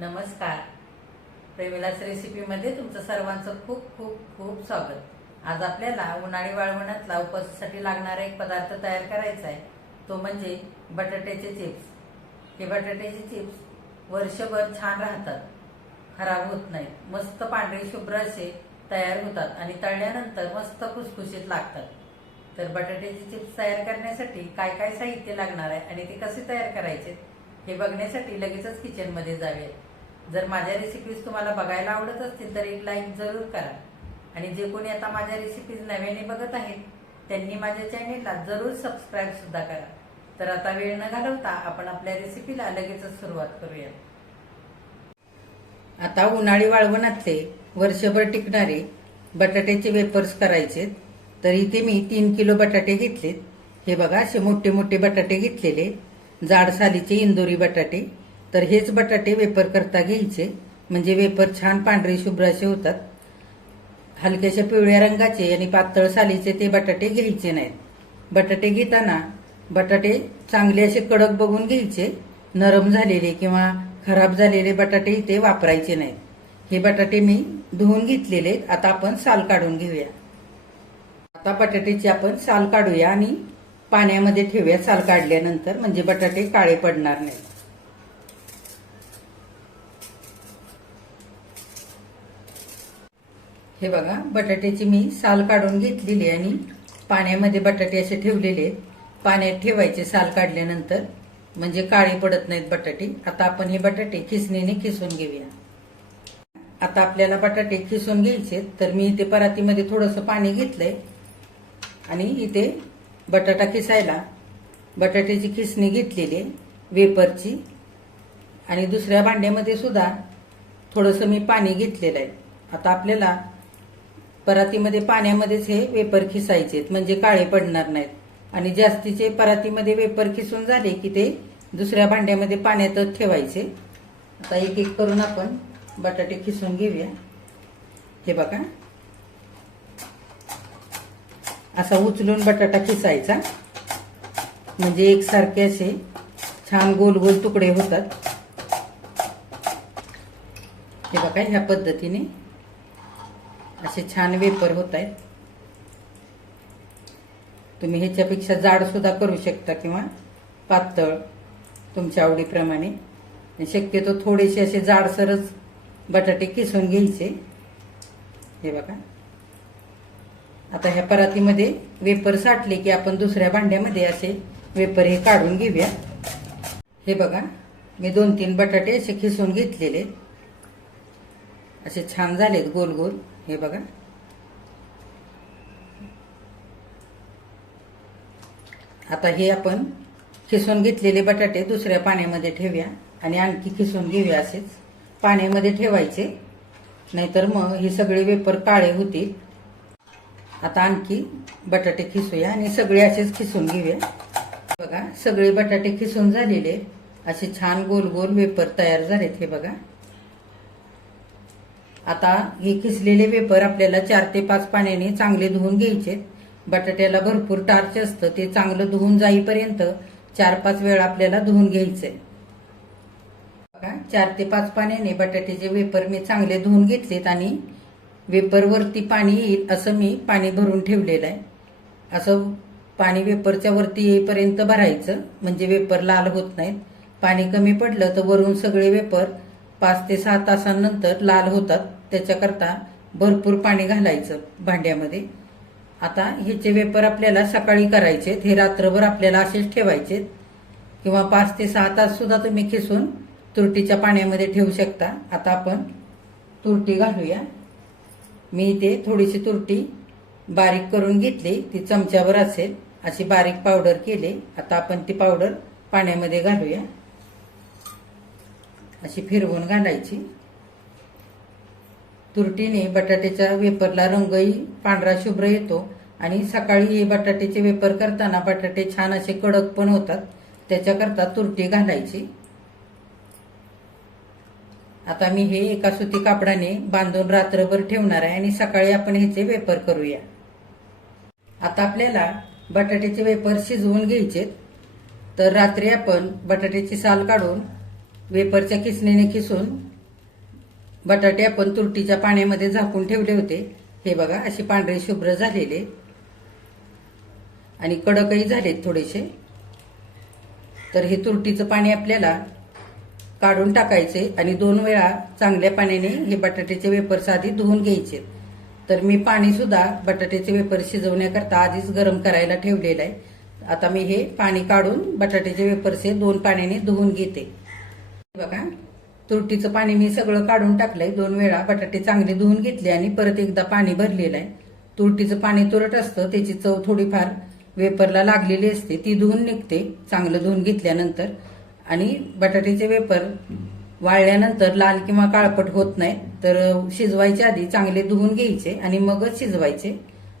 नमस्कार. प्रेमिलास रेसिपीमध्ये तुमचं सर्वांचं खूप खूप खूप स्वागत. आज आपल्याला उन्हाळी वाळवणातला उपवासासाठी लागणारा एक पदार्थ तयार करायचा आहे. तो म्हणजे बटाट्याचे चिप्स. हे बटाट्याचे चिप्स वर्षभर छान राहतात. खराब होत नाहीत मस्त पांढरे शुभ्र असे तयार होतात आणि तळल्यानंतर मस्त खुसखुशीत लागतात. तर बटाट्याचे चिप्स तयार करण्यासाठी काय काय साहित्य लागणार आहे आणि ते कसे तयार करायचे हे बघण्यासाठी लगेचच किचनमध्ये जावे जर माझ्या रेसिपीज तुम्हाला बघायला आवडत असतील तर एक लाईक जरूर करा. आणि जे कोणी आता माझ्या रेसिपीज नव्याने बघत आहेत त्यांनी माझ्या चॅनेलला जरूर सबस्क्राईब सुद्धा करा. तर आता वेळ न घालवता आपण आपल्या रेसिपीला लगेचच सुरुवात करूया आता उन्हाळी वाळवणातले वर्षभर टिकणारे बटाट्याचे वेपर्स करायचे तर इथे मी तीन किलो बटाटे घेतलेत. हे बघा असे मोठे मोठे बटाटे घेतलेले. जाड सालीचे इंदोरी बटाटे तर हेच बटाटे वेपर करता घ्यायचे. म्हणजे वेपर छान पांढरे शुभ्राचे होतात. हलक्याशा पिवळ्या रंगाचे आणि पातळ सालीचे ते बटाटे घ्यायचे नाहीत. बटाटे घेताना बटाटे चांगले असे कडक बघून घ्यायचे. नरम झालेले किंवा खराब झालेले बटाटे इथे वापरायचे नाहीत. हे बटाटे मी धुवून घेतलेले आहेत. आता आपण साल काढून घेऊया. आता बटाट्याची आपण साल काढूया आणि पाण्यामध्ये ठेवूया. साल काढल्यानंतर म्हणजे बटाटे काळे पडणार नाहीत. हे बघा बटाट्याची मी साल काढून घेतलेली आहे आणि पाण्यामध्ये बटाटे असे ठेवलेले आहेत. पाण्यात ठेवायचे साल काढल्यानंतर म्हणजे काळे पडत नाहीत बटाटे. आता आपण हे बटाटे खिसणीने खिसून घेऊया. आता आपल्याला बटाटे खिसून घ्यायचे तर मी इथे परातीमध्ये थोडंसं पाणी घेतलंय. आणि इथे बटाटा खिसायला बटाट्याची खिसणी घेतलेली आहे वेपरची आणि दुसऱ्या भांड्यामध्ये सुद्धा थोडंसं मी पाणी घेतलेलं आहे. आता आपल्याला परातीमध्ये पाण्यामध्येच हे वेपर खिसायचे आहेत, म्हणजे काळे पडणार नाहीत. आणि जास्तीचे परातीमध्ये वेपर खिसून झाले की ते दुसऱ्या भांड्यामध्ये पाण्यातच ठेवायचे. आता एक एक करून आपण बटाटे खिसून घेऊया. हे बघा. असा उचलून बटाटा खिसायचा. म्हणजे एकसारखे असे छान गोल गोल तुकडे होतात. हे बघा ह्या पद्धतीने असे छान वेपर होत आहेत तुम्ही ह्याच्यापेक्षा जाड सुद्धा करू शकता किंवा पातळ तुमच्या आवडीप्रमाणे. शक्यतो थोडेसे असे जाडसरच बटाटे किसून घ्यायचे. हे बघा. आता ह्या परातीमध्ये वेपर साठले की आपण दुसऱ्या भांड्यामध्ये असे वेपर हे काढून घेऊया. हे बघा. मी दोन तीन बटाटे असे खिसून घेतलेले. असे छान झालेत गोल गोल हे बघा. आता हे आपण खिसून घेतलेले बटाटे दुसऱ्या पाण्यामध्ये ठेवूया आणि आणखी खिसून घेऊया असेच. पाण्यामध्ये ठेवायचे. नाहीतर मग हे सगळे वेपर काळे होतील. आता आणखी बटाटे खिसूया आणि सगळे असेच खिसून घेऊया. बघा सगळे बटाटे खिसून झालेले. असे छान गोल गोल वेपर तयार झालेत हे बघा. आता हे किसलेले वेपर आपल्याला चार ते पाच पाण्याने चांगले धुवून घ्यायचे. बटाट्याला भरपूर टार्च असतं ते चांगलं धुवून जाईपर्यंत चार पाच वेळा आपल्याला धुवून घ्यायचंय बघा चार ते पाच पाण्याने बटाट्याचे वेपर मी चांगले धुवून घेतलेत आणि वेपरवरती पाणी येईल असं मी पाणी भरून ठेवलेलं आहे. असं पाणी वेपरच्या वरती येईपर्यंत भरायचं म्हणजे वेपर लाल होत नाहीत. पाणी कमी पडलं तर वरून सगळे वेपर पाच ते सहा तासांनंतर लाल होतात. त्याच्याकरता भरपूर पाणी घालायचं भांड्यामध्ये. आता ह्याचे वेपर आपल्याला सकाळी करायचे हे रात्रभर आपल्याला असेच ठेवायचे किंवा पाच ते सहा तास सुद्धा तुम्ही खिसून तुरटीच्या पाण्यामध्ये ठेवू शकता. आता आपण तुरटी घालूया. मी इथे थोडीशी तुरटी बारीक करून घेतली. ती चमच्यावर असेल. अशी बारीक पावडर केली. आता आपण ती पावडर पाण्यामध्ये घालूया. अशी फिरवून घालायची तुरटीने बटाट्याच्या वेपरला रंगही पांढरा शुभ्र येतो आणि सकाळी हे बटाट्याचे वेपर करताना बटाटे छान असे कडक पण होतात. त्याच्याकरता तुरटी घालायची. आता मी हे एका सुती कापडाने बांधून रात्रभर ठेवणार आहे आणि सकाळी आपण ह्याचे वेपर करूया. आता आपल्याला बटाट्याचे वेपर शिजवून घ्यायचे तर रात्री आपण बटाट्याची साल काढून वेपरच्या किसणीने किसून बटाटे आपण तुरटीच्या पाण्यामध्ये झाकून ठेवले होते. हे बघा असे पांढरे शुभ्र झालेले. आणि कडकही झालेत थोडेसे. तर हे तुरटीचं पाणी आपल्याला काढून टाकायचे आणि दोन वेळा चांगल्या पाण्याने हे बटाट्याचे वेपर्स आधी धुवून घ्यायचे. तर मी पाणीसुद्धा बटाट्याचे वेपर शिजवण्याकरता आधीच गरम करायला ठेवलेलं आहे. आता मी हे पाणी काढून बटाट्याचे वेपर्स हे दोन पाण्याने धुवून घेते. बघा तुरटीचं पाणी मी सगळं काढून टाकलंय. दोन वेळा बटाटे चांगले धुवून घेतले आणि परत एकदा पाणी भरलेलं आहे. तुरटीचं पाणी तुरट असतं त्याची चव थोडीफार वेपरला लागलेली असते. ती धुवून निघते चांगलं धुवून घेतल्यानंतर. आणि बटाट्याचे वेपर वाळल्यानंतर लाल किंवा काळपट होत नाही तर शिजवायच्या आधी चांगले धुवून घ्यायचे आणि मगच शिजवायचे.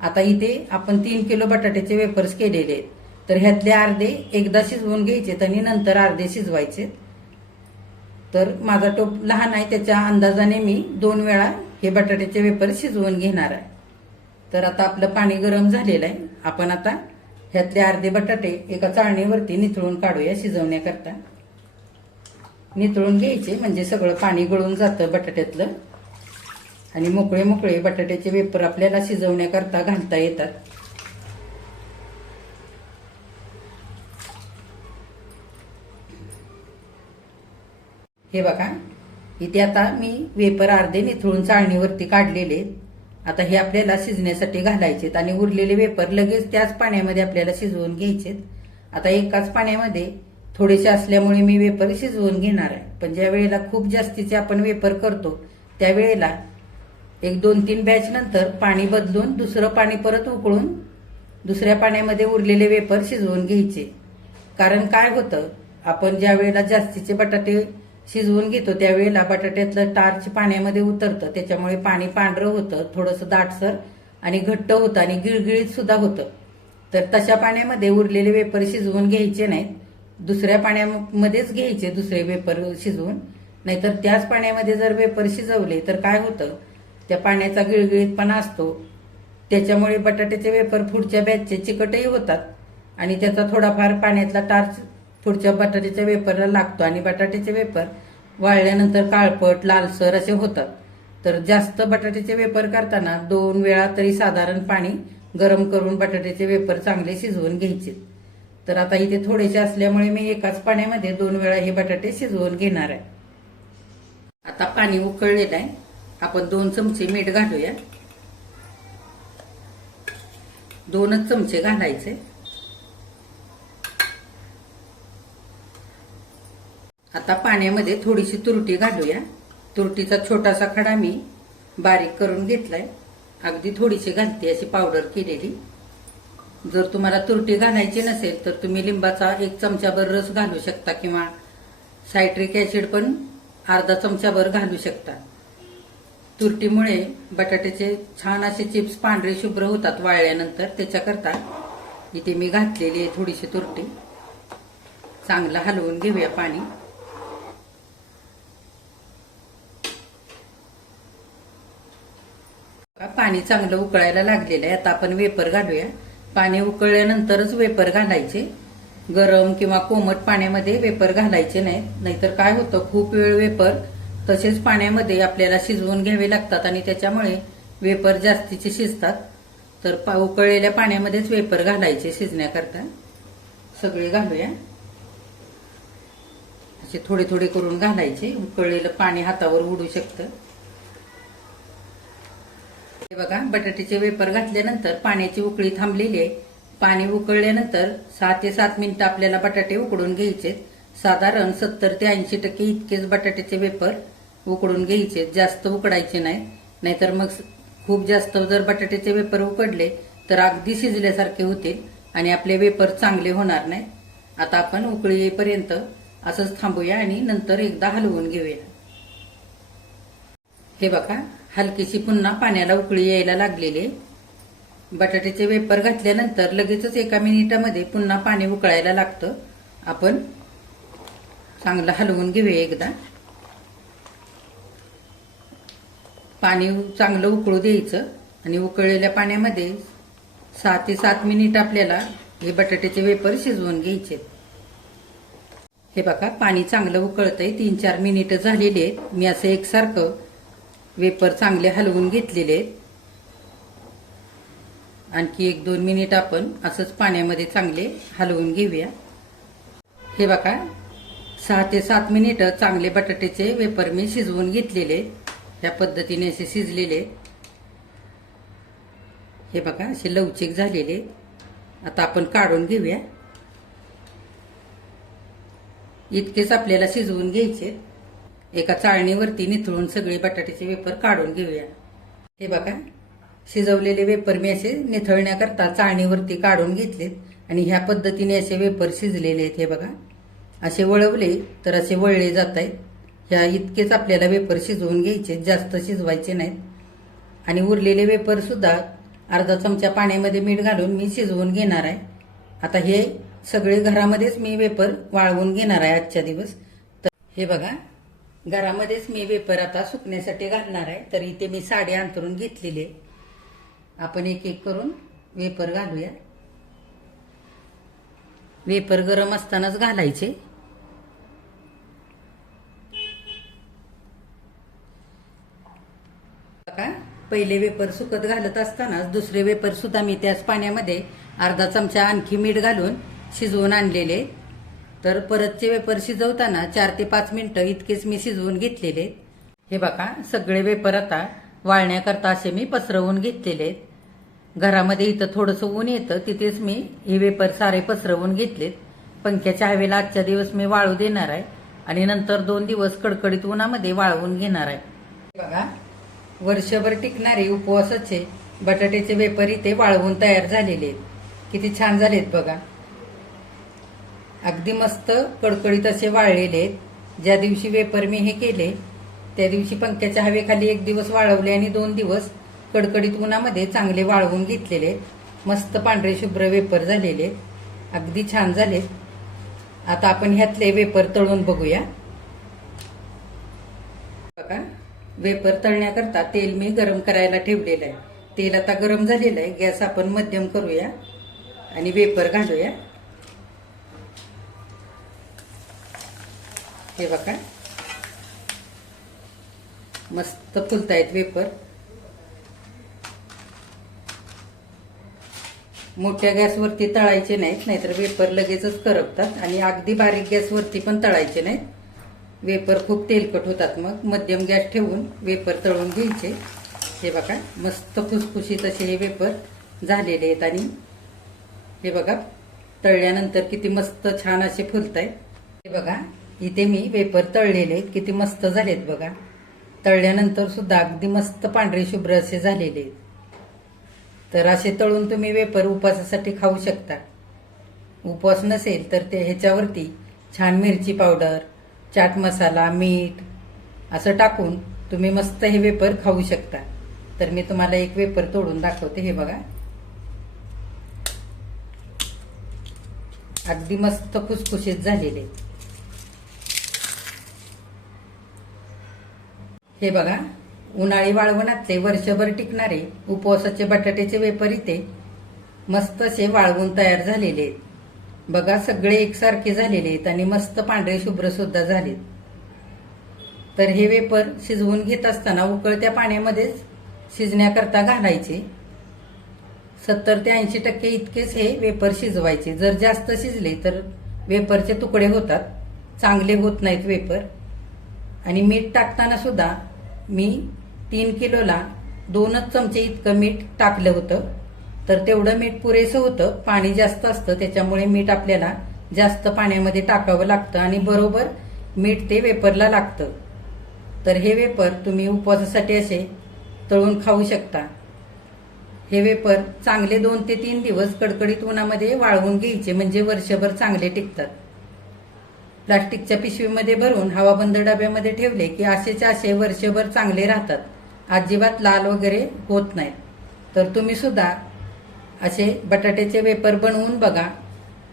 आता इथे आपण तीन किलो बटाट्याचे वेपर्स केलेले आहेत. तर ह्यातले अर्धे एकदा शिजवून घ्यायचे आणि नंतर अर्धे शिजवायचे तर माझा टोप लहान आहे त्याच्या अंदाजाने मी दोन वेळा हे बटाट्याचे वेपर शिजवून घेणार आहे. तर आता आपलं पाणी गरम झालेलं आहे. आपण आता ह्यातले अर्धे बटाटे एका चाळणीवरती निथळून काढूया शिजवण्याकरता. निथळून घ्यायचे म्हणजे सगळं पाणी गळून जातं बटाट्यातलं. आणि मोकळे मोकळे बटाट्याचे वेपर आपल्याला शिजवण्याकरता घालता येतात. हे बघा. इथे आता मी वेपर अर्धे निथळून चाळणीवरती काढलेले आहेत. आता हे आपल्याला शिजण्यासाठी घालायचेत आणि उरलेले वेपर लगेच त्याच पाण्यामध्ये आपल्याला शिजवून घ्यायचेत आता एकाच पाण्यामध्ये थोडेसे असल्यामुळे मी वेपर शिजवून घेणार आहे. पण ज्या वेळेला खूप जास्तीचे आपण वेपर करतो त्यावेळेला एक दोन तीन बॅच नंतर पाणी बदलून दुसरं पाणी परत उकळून दुसऱ्या पाण्यामध्ये उरलेले वेपर शिजवून घ्यायचे. कारण काय होतं आपण ज्या वेळेला जास्तीचे बटाटे शिजवून घेतो. त्यावेळेला बटाट्यातलं टार्च पाण्यामध्ये उतरतं. त्याच्यामुळे पाणी पांढरं होतं थोडंसं दाटसर आणि घट्ट होतं आणि गिळगिळीत सुद्धा होतं. तर तशा पाण्यामध्ये उरलेले वेपर शिजवून घ्यायचे नाहीत. दुसऱ्या पाण्यामध्येच घ्यायचे दुसरे वेपर शिजवून. नाहीतर त्याच पाण्यामध्ये जर वेपर शिजवले तर काय होतं? त्या पाण्याचा गिळगिळीतपणा असतो. त्याच्यामुळे बटाट्याचे वेपर पुढच्या बॅचचे चिकटही होतात आणि त्याचा थोडाफार पाण्यातला टार्च पुढच्या बटाट्याच्या वेपरला लागतो आणि बटाट्याचे वेपर वाळल्यानंतर काळपट लालसर असे होतात. तर जास्त बटाट्याचे वेपर करताना दोन वेळा तरी साधारण पाणी गरम करून बटाट्याचे वेपर चांगले शिजवून घ्यायचे. तर आता इथे थोडेसे असल्यामुळे मी एकाच पाण्यामध्ये दोन वेळा हे बटाटे शिजवून घेणार आहे. आता पाणी उकळलेलं आहे. आपण दोन चमचे मीठ घालूया. दोनच चमचे घालायचे. आता पाण्यामध्ये थोडीशी तुरटी घालूया. तुरटीचा छोटासा खडा मी बारीक करून घेतलाय. अगदी थोडीशी घालते अशी पावडर केलेली. जर तुम्हाला तुरटी घालायची नसेल तर तुम्ही लिंबाचा एक चमचाभर रस घालू शकता किंवा सायट्रिक ऍसिड पण अर्धा चमचाभर घालू शकता. तुरटीमुळे बटाट्याचे छान असे चिप्स पांढरे शुभ्र होतात वाळल्यानंतर. त्याच्याकरता इथे मी घातलेली आहे थोडीशी तुरटी. चांगलं हलवून घेऊया पाणी. पाणी चांगलं उकळायला लागलेलं आहे. आता आपण वेपर घालूया. पाणी उकळल्यानंतरच वेपर घालायचे. गरम किंवा कोमट पाण्यामध्ये वेपर घालायचे नाहीत. नाहीतर काय होतं? खूप वेळ वेपर तसेच पाण्यामध्ये आपल्याला शिजवून घ्यावे लागतात आणि त्याच्यामुळे वेपर जास्तीचे शिजतात. तर पा- उकळलेल्या पाण्यामध्येच वेपर घालायचे शिजण्याकरता. सगळे घालूया. असे थोडे थोडे करून घालायचे. उकळलेलं पाणी हातावर उडू शकतं. हे बघा बटाट्याचे वेपर घातल्यानंतर पाण्याची उकळी थांबलेली आहे. पाणी उकळल्यानंतर सहा ते सात मिनिटं आपल्याला बटाटे उकडून घ्यायचे साधारण सत्तर ते ऐंशी टक्के इतकेच बटाट्याचे वेपर उकडून घ्यायचे जास्त उकडायचे नाही. नाहीतर मग खूप जास्त जर बटाट्याचे वेपर उकडले तर अगदी शिजल्यासारखे होतील आणि आपले वेपर चांगले होणार नाही. आता आपण उकळी येईपर्यंत असंच थांबूया आणि नंतर एकदा हलवून घेऊया. हे बघा हलकीशी पुन्हा पाण्याला उकळी यायला लागलेली. बटाट्याचे वेपर घातल्यानंतर लगेचच एका मिनिटामध्ये पुन्हा पाणी उकळायला लागतं. आपण चांगलं हलवून घेऊया एकदा. पाणी चांगलं उकळू द्यायचं आणि उकळलेल्या पाण्यामध्ये सहा ते सात मिनिट आपल्याला हे बटाट्याचे वेपर शिजवून घ्यायचे. हे बघा पाणी चांगलं उकळतंय. तीन चार मिनिटं झालेली आहेत. मी असं एकसारखं वेपर चांगले हलवून घेतलेले आहेत. आणखी एक दोन मिनिट आपण असंच पाण्यामध्ये चांगले हलवून घेऊया. हे बघा सहा ते सात मिनिटं चांगले बटाट्याचे वेपर मी शिजवून घेतलेले ह्या पद्धतीने असे शिजलेले हे बघा असे लवचिक झालेले आता आपण काढून घेऊया. इतकेच आपल्याला शिजवून घ्यायचे एका चाळणीवरती निथळून सगळे बटाट्याचे वेपर काढून घेऊया. हे बघा शिजवलेले वेपर मी असे निथळण्याकरता चाळणीवरती काढून घेतलेत आणि ह्या पद्धतीने असे वेपर शिजलेले आहेत. हे बघा असे वळवले तर असे वळले जात आहेत. ह्या इतकेच आपल्याला वेपर शिजवून घ्यायचे जास्त शिजवायचे नाहीत. आणि उरलेले वेपर सुद्धा अर्धा चमचा पाण्यामध्ये मीठ घालून मी शिजवून घेणार आहे. आता हे सगळे घरामध्येच मी वेपर वाळवून घेणार आहे आजच्या दिवस. तर हे बघा घरामध्येच मी वेपर आता सुकण्यासाठी घालणार आहे. तर इथे मी साडी अंतरून घेतलेली आहे. आपण एक एक करून वेपर घालूया. वेपर गरम असतानाच घालायचे. पहिले वेपर सुकत घालत असतानाच दुसरे वेपर सुद्धा मी त्याच पाण्यामध्ये अर्धा चमचा आणखी मीठ घालून शिजवून आणलेले तर परतचे वेपर शिजवताना चार ते पाच मिनिटं इतकेच मी शिजवून घेतलेले. हे बघा सगळे वेपर आता वाळण्याकरता असे मी पसरवून घेतलेले. आहेत घरामध्ये इथं थोडंसं ऊन येतं तिथेच मी हे वेपर सारे पसरवून घेतलेत. पंख्याच्या हवेला आजच्या दिवस मी वाळू देणार आहे आणि नंतर दोन दिवस कडकडीत उन्हामध्ये वाळवून घेणार आहे. बघा वर्षभर टिकणारे उपवासाचे बटाट्याचे वेपर इथे वाळवून तयार झालेले आहेत. किती छान झालेत बघा. अगदी मस्त कडकडीत असे वाळलेले आहेत. ज्या दिवशी वेपर मी हे केले त्या दिवशी पंख्याच्या हवेखाली एक दिवस वाळवले आणि दोन दिवस कडकडीत उन्हामध्ये चांगले वाळवून घेतलेले आहेत. मस्त पांढरे शुभ्र वेपर झालेले आहेत. अगदी छान झाले आता आपण ह्यातले वेपर तळून बघूया. बघा वेपर तळण्याकरता तेल मी गरम करायला ठेवलेलं आहे. तेल आता गरम झालेलं आहे. गॅस आपण मध्यम करूया आणि वेपर घालूया. हे बघा. मस्त फुलतायत वेपर मोठ्या गॅसवरती तळायचे नाहीत नाहीतर वेपर लगेचच करपतात आणि अगदी बारीक गॅसवरती पण तळायचे नाहीत. वेपर खूप तेलकट होतात मग. मध्यम गॅस ठेवून वेपर तळून घ्यायचे. हे बघा मस्त फुसफुशीत असे हे वेपर झालेले आहेत आणि हे बघा तळल्यानंतर किती मस्त छान असे फुलत आहेत हे बघा इथे मी वेपर तळलेले किती मस्त झालेत बघा. तळल्यानंतर सुद्धा अगदी मस्त पांढरे शुभ्र असे झालेले आहेत. तर असे तळून तुम्ही वेपर उपवासासाठी खाऊ शकता. उपवास नसेल तर ते ह्याच्यावरती छान मिरची पावडर चाट मसाला मीठ असं टाकून तुम्ही मस्त हे वेपर खाऊ शकता. तर मी तुम्हाला एक वेपर तोडून दाखवते. हे बघा. अगदी मस्त खुसखुशीत झालेले हे बघा उन्हाळी वाळवणातले वर्षभर टिकणारे उपवासाचे बटाट्याचे वेपर इथे मस्त असे वाळवून तयार झालेले आहेत. बघा सगळे एकसारखे झालेले आहेत आणि मस्त पांढरे शुभ्र सुद्धा झालेत. तर हे वेपर शिजवून घेत असताना उकळत्या पाण्यामध्येच शिजण्याकरता घालायचे. सत्तर ते ऐंशी टक्के इतकेच हे वेपर शिजवायचे. जर जास्त शिजले तर वेपरचे तुकडे होतात. चांगले होत नाहीत वेपर. आणि मीठ टाकताना सुद्धा मी तीन किलोला दोनच चमचे इतकं मीठ टाकलं होतं. तर तेवढं मीठ पुरेसं होतं. पाणी जास्त असतं. त्याच्यामुळे मीठ आपल्याला जास्त पाण्यामध्ये टाकावं लागतं आणि बरोबर मीठ ते वेपरला लागतं. तर हे वेपर तुम्ही उपवासासाठी असे तळून खाऊ शकता. हे वेपर चांगले दोन ते तीन दिवस कडकडीत उन्हामध्ये वाळवून घ्यायचे. म्हणजे वर्षभर चांगले टिकतात. प्लास्टिकच्या पिशवीमध्ये भरून हवाबंद डब्यामध्ये ठेवले की असेच्या असे वर्षभर चांगले राहतात. अजिबात लाल वगैरे होत नाहीत. तर तुम्ही सुद्धा असे बटाट्याचे वेपर बनवून बघा.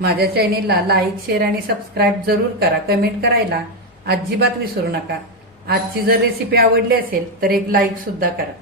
माझ्या चॅनेलला लाईक शेअर आणि सबस्क्राईब जरूर करा. कमेंट करायला अजिबात विसरू नका. आजची जर रेसिपी आवडली असेल तर एक लाईक सुद्धा करा.